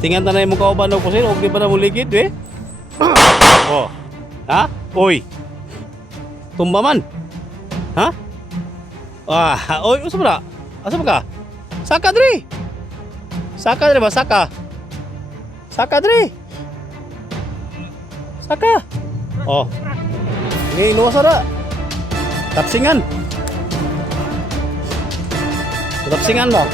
Testingan na yung kauban ng pusil. Huwag di ba na muligid eh? Oh. Ha? Uy. Tumba man. Ha? Uy, usa ba na? Asa ba ka? Saka dre. Saka dre ba? Saka. Saka dre. Saka. Oh. Okay, inuwas na. Tapsingan. Tapsingan ba?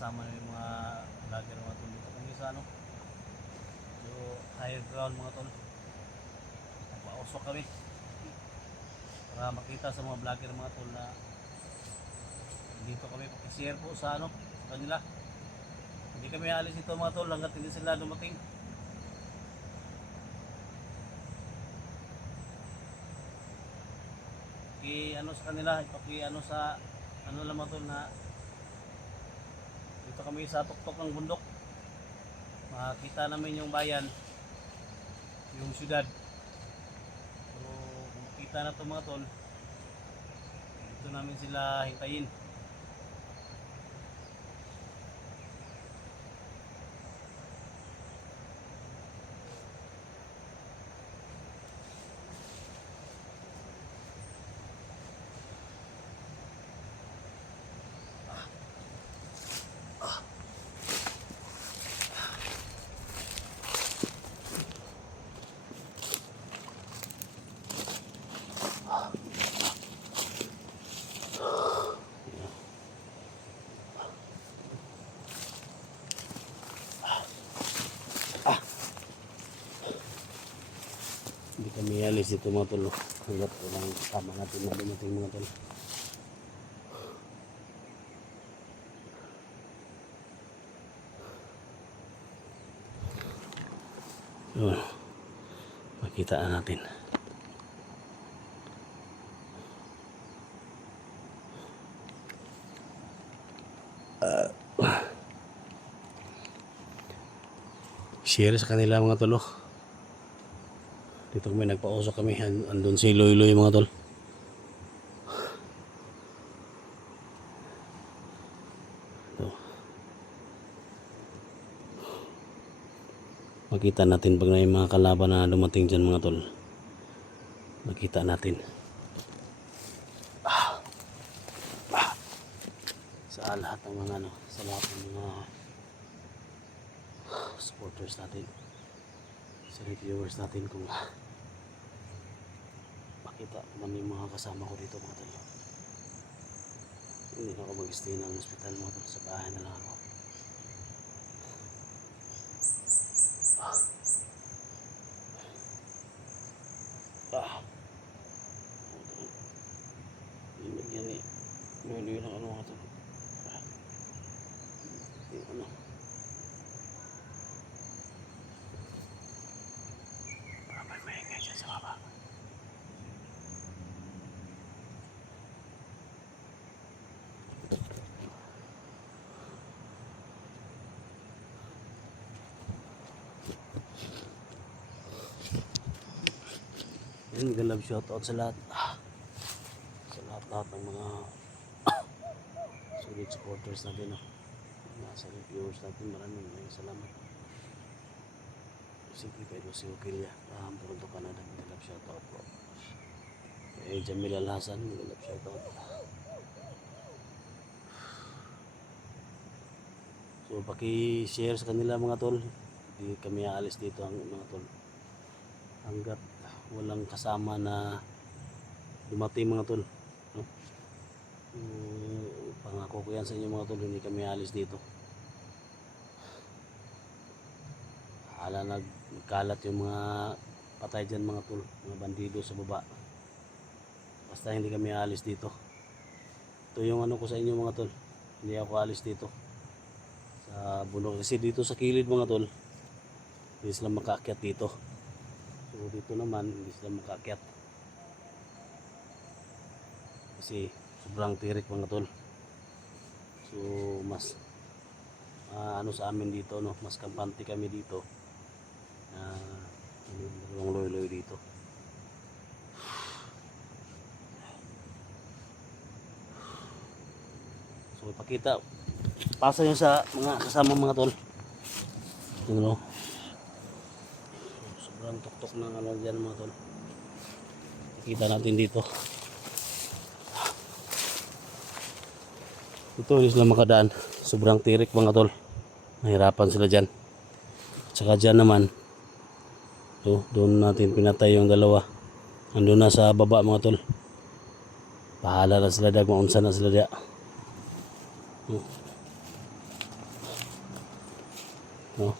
Kasama ng mga vlogger mga tol dito kami sa ano yung higher ground mga tol, nagpausok kami para makita sa mga vlogger mga tol na dito kami pakishare po sa ano sa kanila. Hindi kami alis dito mga tol hanggat hindi sila dumating. Ano sa kanila, ano sa ano lang mga tol na dito kami sa tuktok ng bundok, makita namin yung bayan, yung syudad. So kung makita na ito mga tol, dito namin sila hintayin. Hindi kami alis dito mga tol hanggat walang kasama natin na dumating mga tol. Yun, makita na natin. Share sa kanila mga tol. Dito kami nagpausok kami, andun si Loy mga tol. Ito. Makita natin pag may mga kalaban na dumating dyan mga tol. Makita natin. Sa lahat ng mga ano, sa lahat ng mga supporters natin, sa reviewers natin, kung makita man yung mga kasama ko dito mga tol. Hindi na ako mag-stay ng hospital mga tol, sa bahay na lang ako. Yan eh, may lang ano mga tol. Yung ano, parang may maingay dyan sa baba. Love shoutout sa lahat. Sa lahat ng mga solid supporters natin. Nasa viewers natin, maraming salamat. Siyempre kayo si Okilya, Toronto, Canada, love shoutout po. Jamil Alhasan, love shoutout. So paki-share sa kanila mga tol. Hindi kami aalis dito ang mga tol. Hanggat walang kasama na dumating mga tol. No? Pangako ko yan sa inyo mga tol, hindi kami aalis dito. Hala nagkalat yung mga patay dyan mga tol, mga bandido sa baba. Basta hindi kami aalis dito. Ito yung ano ko sa inyo mga tol, hindi ako aalis dito sa bundok. Kasi dito sa kilid mga tol, hindi sila makaakyat dito. So dito naman hindi sila makaakyat kasi sobrang tirik mga tol. So mas ano sa amin dito, no, mas kampante kami dito. Dalawang loy-loy dito. So ipakita, pasa nyo sa mga kasama mga tol. Ano, sobrang tuktok ng ano dyan mga tol. Kita natin dito. Ito hindi sila makadaan. Sobrang tirik mga tol. Mahirapan sila dyan. Tsaka dyan naman, doon natin pinatay yung dalawa. Andun na sa baba mga tol. Bahala na sila dag, maunsa na sila dia. No,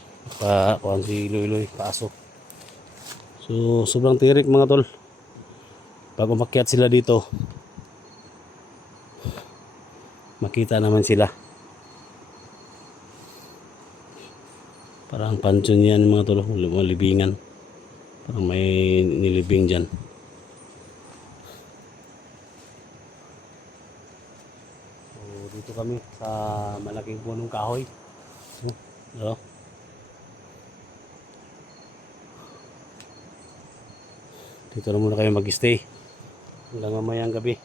kuhan si Luy-Luy, pasok. So sobrang tirik mga tol. Pag umakyat sila dito, makita naman sila. Parang pansyon yan mga tol, libingan. Parang may nilibing dyan. So dito kami sa malaking punong kahoy. So, dito na muna kayo mag-stay hanggang mamayang gabi.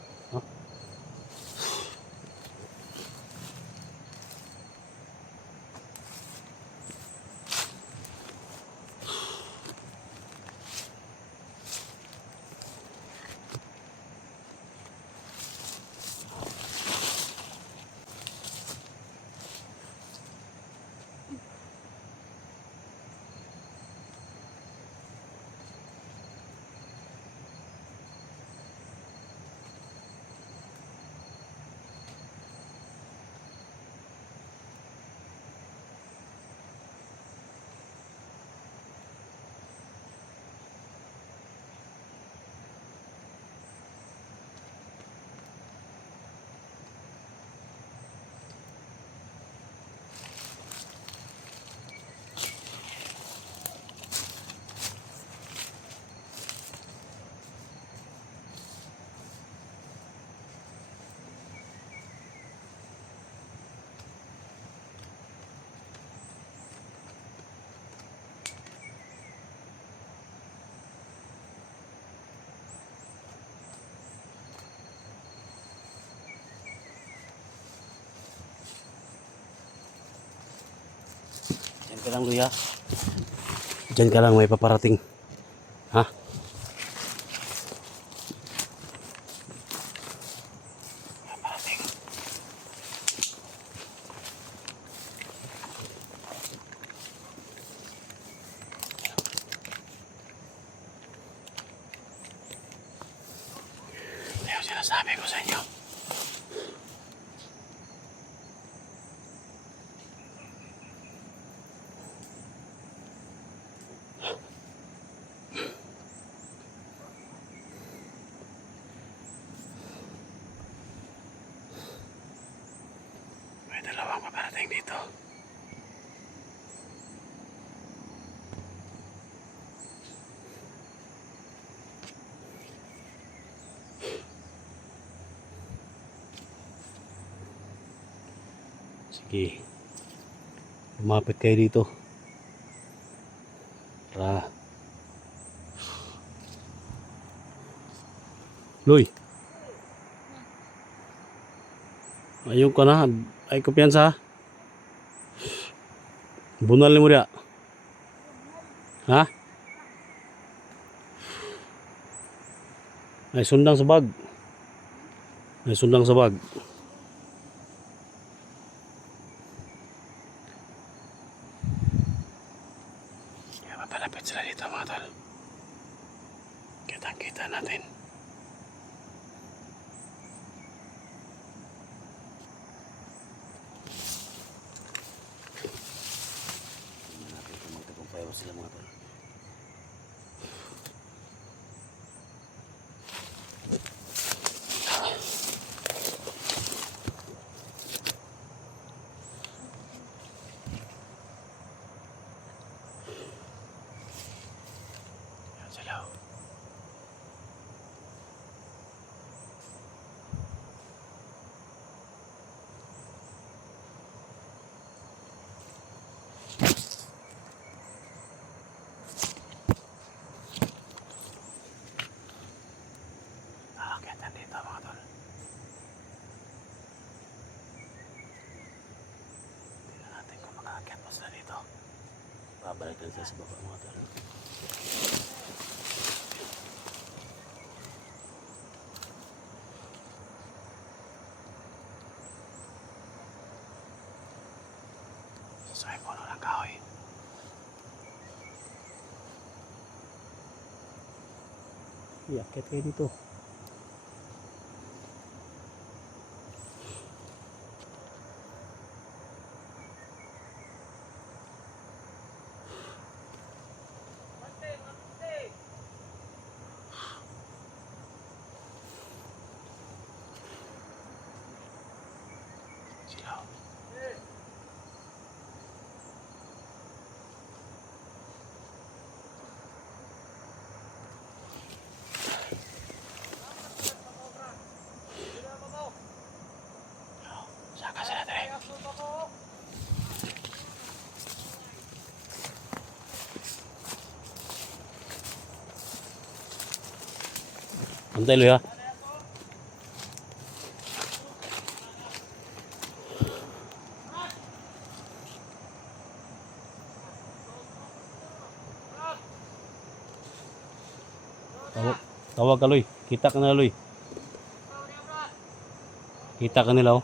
Diyan ka lang Luya. Diyan ka lang, may paparating. Ha? Paparating. Ayaw sinasabi ko sa inyo. Dalawang paparating dito. Sige, lumapit kayo dito para Loy. Ayun ka na. Ay kumpiyansa. Bunal ni mo dia. Ha? Ay sundang sa bag. Ay sundang sa bag. Kaya mapalapit sila dito mga tol. Kita-kita natin. Tingnan natin kung magtagumpay ba sila mga tol. Yan sila. Aakyatan dito mga tol. Tingnan natin kung makaakyat pa sila dito. Babalik lang sila sa baba mga tol. Sasakay po ng kahoy. Iakyat kayo dito. Sila. Saka sila dire. Antay lo ya. Tawag ka Loy. Kita ka na Loy. Kita ka nila oh.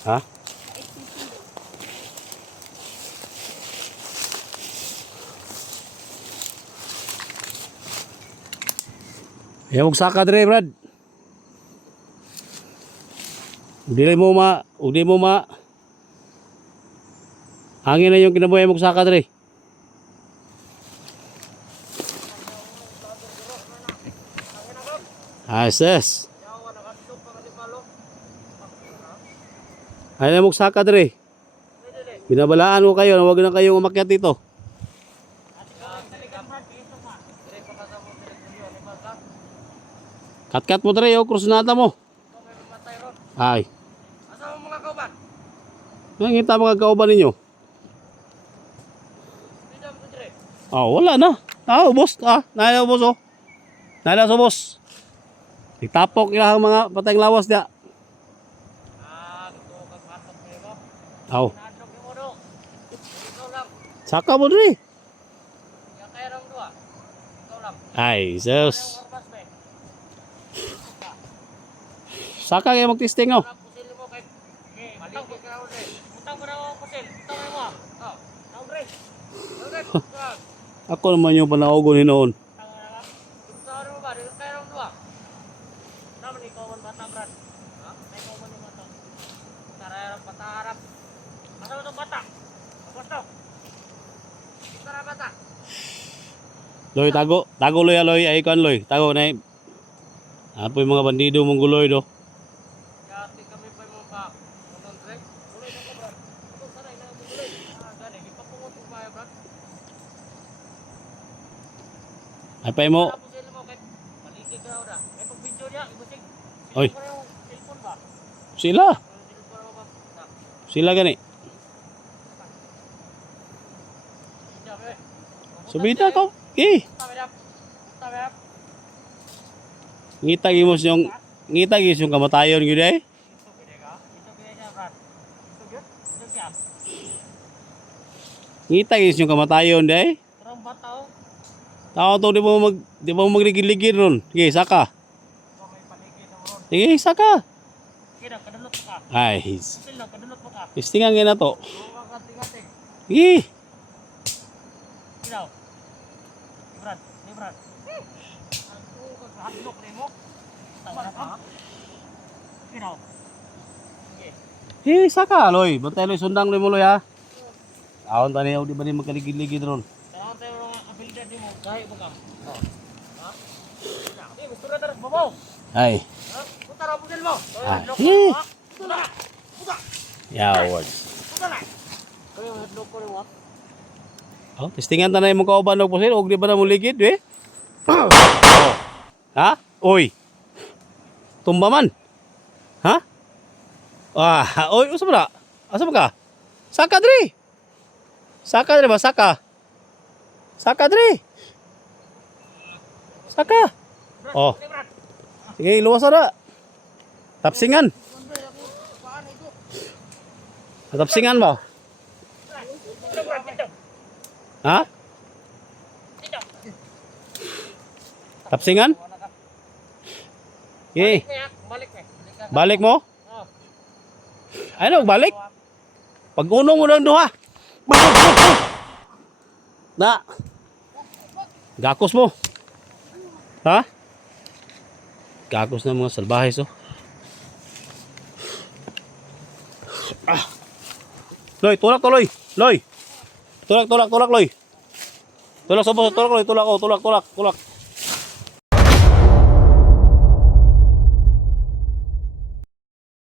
Ha? Ayaw magsaka dire Brad. Udi mo ma. Hangin na yung kinabuhay magsaka dire. Ases. Ayaw na magsaka dire. Binabalaan ko kayo, huwag na kayong umakyat dito. Kat-kat mo dire, krusnata mo. Ay. Asa mo mga kauban? Nangita mga kauban ninyo. Bidam ko dire. Wala na. Ubos. Naya ubos oh. Naya sa ubos. Itapok ilang mga patayang lawas dia. Gusto kang patok kayo ba? Aw. Naandok yung modo. Ikaw lang. Saka mo dire. Yung kaya rong dua. Ikaw lang. Ay, Yung sus. orbas ba? Saka kayo mag-testing oh. Parang pusil mo kay Mutang ko ka rin. Mutang ko na ako pusil. Mutang mo mo. Oh. Tawag rin. Ako naman yung panaugo ni noon. Tawag na ka. Gusto mo ba? Yung kaya rong dua. Naman ikaw man bata brad. Ha? Ikaw man yung bata. Tarayarap pataharap. Asa mo itong bata? Tapos to. Kita na bata. Loy, tago. Tago loy, aloy. Ay, kan loy. Tago na Apo yung mga bandido mong guloy do. Kati kami pa mo pa. Unong drink. Guloy na ko brad. Ito sanay na mo guloy. Gani. Ipapungot ko ba brad? Apay mo. Tapos sila mo kay paligid ka na. Kay pag video niya, ibusig. Oy. Sila pa yung cellphone ba? Sila. Sila pa rin ba? Sila gani. Hindi, be. Subida ka. Eh. Tabi up. Tabi up. Ngita gimos yung kamatayon gyud eh. Ito pwede ka? Ito pwede ka, Brad. Ito yun? Ito siya. Ngita gimos yung kamatayon dai. Parang bata oh. Tao to di mo magligid-ligid ron. Sige, saka. Ito may paligid ng ron. Sige, saka. Kira, kadulot mo ka. Ay, Still lang, kadulot mo ka. istingan nga na to. Huwag kang kating-kating. Sige. Kiraw. Ni Brad. Ni Brad. Ang hadlok ni mo. Tawa na ka. Kiraw. Sige. Sige, saka loy. Bantay loy sundang loy mo loy ha. Aon tani di ba ni magkaligid-ligid ron. Kailangan tayo ng abilidad ni mo. Dahil mo ka. Ha? Hindi, gusto na tayo. Babaw. Ay, Ha? Punta na, budil mo. Ah, Hadlok eh. mo. Ha? Punta na. Punta. yawad. Punta na. Kaya yung hadlok ko rin mo. Oh, testingan tanay mo kauban og pusil og di ba na mo ligid eh? Oh. Ha? Oy. Tumba man. Ha? Ah, oy, usa ba? Asa ba ka? Saka diri. Saka diri ba saka? Saka diri. Saka. Brad, Oh. ni Brad. Sige, luwas na. Tapsingan. Paano ito? Tapsingan ba? Ito, Brad, ito. Ha? Ito. Tapsingan? Wala ka. Sige. Kaya, balik na. Ka. Balik mo? Oh. Ano, balik? Pag unong mo ng duha. Na. Gakos mo. Ha? Gakos na mga salbahes oh. Ah. Loy, tulak to loy. Loy. Tulak loy. Tulak sa tulak loy, tulak.